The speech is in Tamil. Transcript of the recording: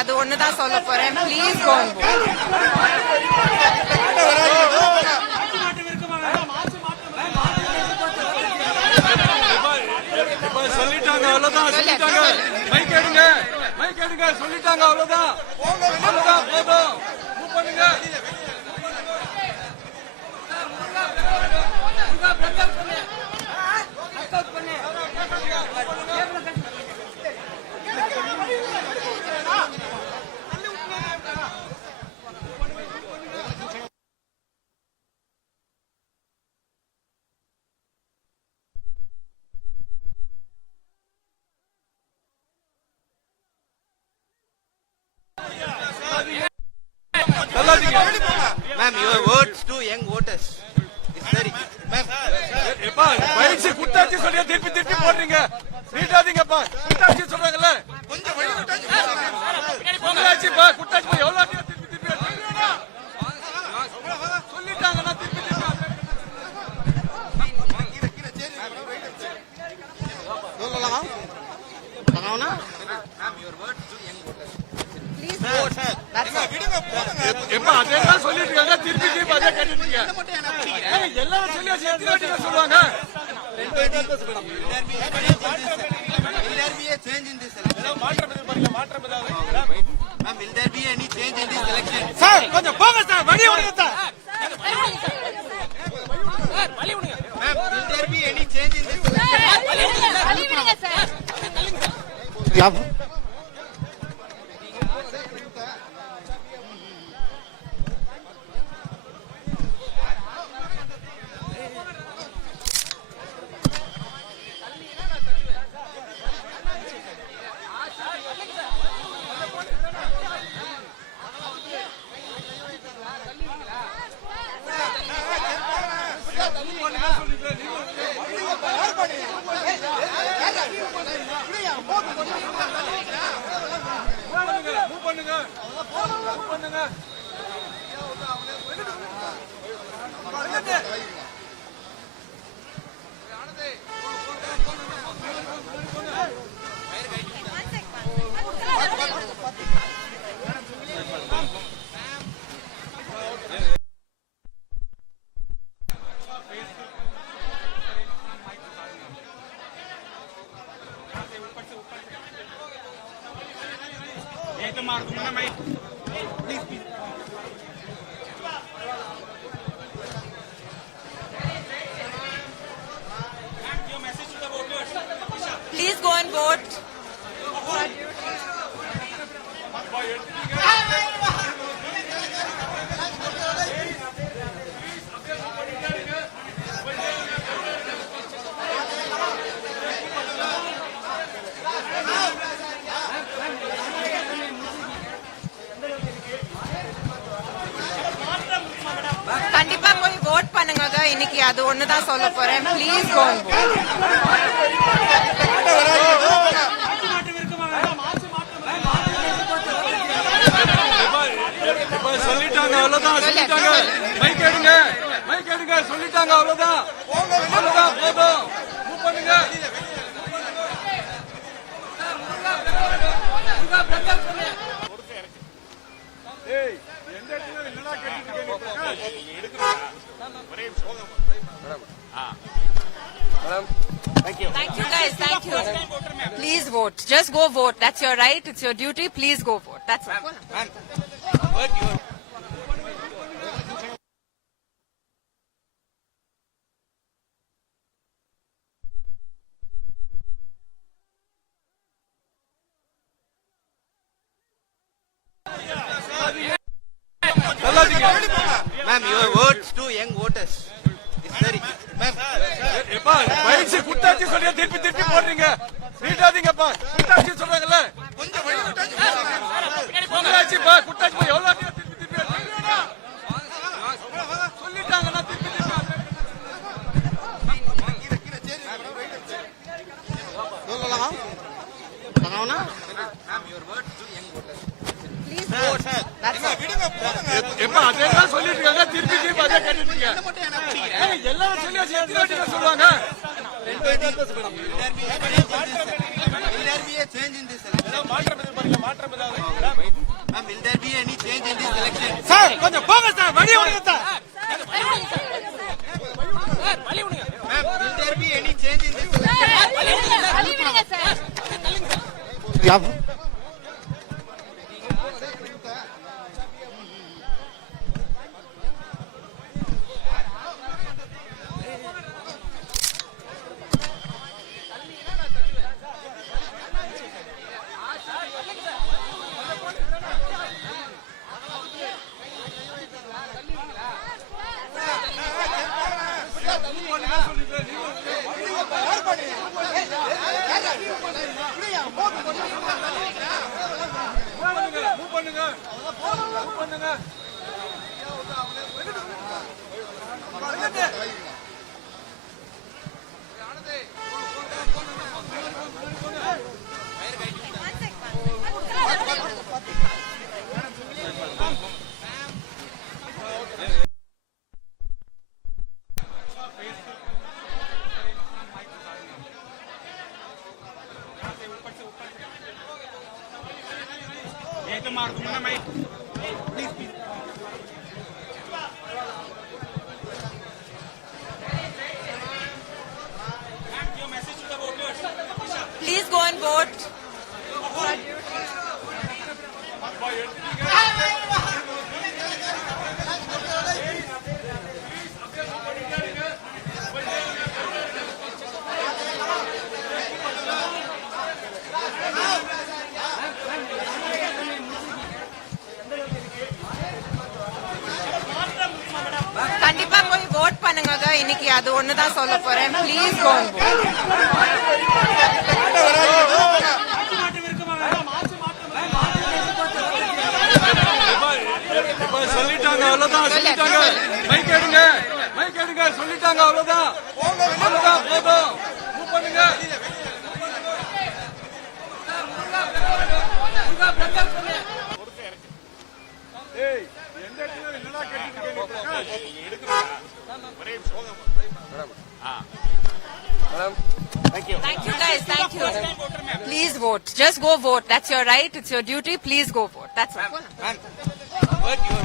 அது ஒண்ணுதான் சொல்ல போறேன். Please go and vote. சொல்லிட்டாங்க அவ்வளவுதான், சொல்லிட்டாங்க. மைக் எடுங்க சொல்லிட்டாங்க அவ்வளவுதான், அவ்வளவுதான் போதும். மூவ் பண்ணுங்க. Ma'am, your words to young voters is very. Ma'am, எப்பா பைக்ஸ் குட்டாச்சி சொல்லியா திருப்பி திருப்பி போடுறீங்க. நீட்டாதீங்கப்பா. குட்டாச்சி சொல்றாங்கல்ல, கொஞ்சம் வழி குட்டாச்சி குட்டாச்சிப்பா. குட்டாச்சி போய் எவ்வளவு திருப்பி திருப்பி சொல்லிட்டாங்கன்னா திருப்பி திருப்பி சொல்லலாம். பண்ணாவனா? Ma'am, your words to young voters. Please vote, sir. That's all. எப்பா அதெல்லாம் சொல்லிட்டு இருக்காங்க. திருப்பி திருப்பி அதே கேட்டுட்டீங்க. எல்லாரும் சொல்லி எத்தனை வாட்டி சொல்லுவாங்க. Will there be a change in this election? Ma'am, will there be any change in this election? Sir கொஞ்சம் போங்க சார், வழி விடுங்க sir. Ma'am, will there be any change in this election? Please go and vote. கண்டிப்பா போய் vote பண்ணுங்க. இன்னைக்கு அது ஒண்ணுதான் சொல்ல போறேன். Please go and vote. சொல்லிட்டாங்க அவ்வளவுதான், சொல்லிட்டாங்க. மைக் எடுங்க சொல்லிட்டாங்க அவ்வளவுதான், அவ்வளவுதான் போதும். மூவ் பண்ணுங்க. Thank you guys. Thank you. Please vote. Just go vote. That's your right. It's your duty. Please go vote. That's all. Ma'am, what your Ma'am, your words to young voters is very. Ma'am, எப்பா பைக்ஸ் குட்டாச்சி சொல்லியா திருப்பி திருப்பி போடுறீங்க. நீட்டாதீங்கப்பா. குட்டாச்சி சொல்றாங்கல்ல, கொஞ்சம் வழி குட்டாச்சிப்பா. குட்டாச்சி போய் எவ்வளவு திருப்பி திருப்பி சொல்லிட்டாங்கன்னா திருப்பி திருப்பி சொல்லலாம். பண்ணாவனா? Ma'am, your words to young voters. Please vote, sir. That's all. எப்பா அதெல்லாம் சொல்லிட்டு இருக்காங்க. திருப்பி திருப்பி அதே கேட்டுட்டீங்க. எல்லாரும் சொல்லி எத்தனை வாட்டி சொல்லுவாங்க. Will there be a change in this election? மாற்றம் எதிர்பார்க்கல, மாற்றம் ஏதாவது. Ma'am, will there be any change in this election? Sir கொஞ்சம் போங்க சார், வழி விடுங்க sir. Ma'am, will there be any change in this election? Yeah. Move பண்ணுங்க. Please go and vote. கண்டிப்பா போய் vote பண்ணுங்க. இன்னைக்கு அது ஒண்ணுதான் சொல்ல போறேன். Please go and vote. சொல்லிட்டாங்க, அவ்வளவுதான், சொல்லிட்டாங்க. மைக் எடுங்க, சொல்லிட்டாங்க, அவ்வளவுதான். அவ்வளவுதான், போதும். மூவ் பண்ணுங்க. ஏய், எந்த இடத்துல என்னடா கேட்டுட்டு இருக்கீங்க? Thank you guys. Thank you. Please vote. Just go vote. That's your right. It's your duty. Please go vote. That's all.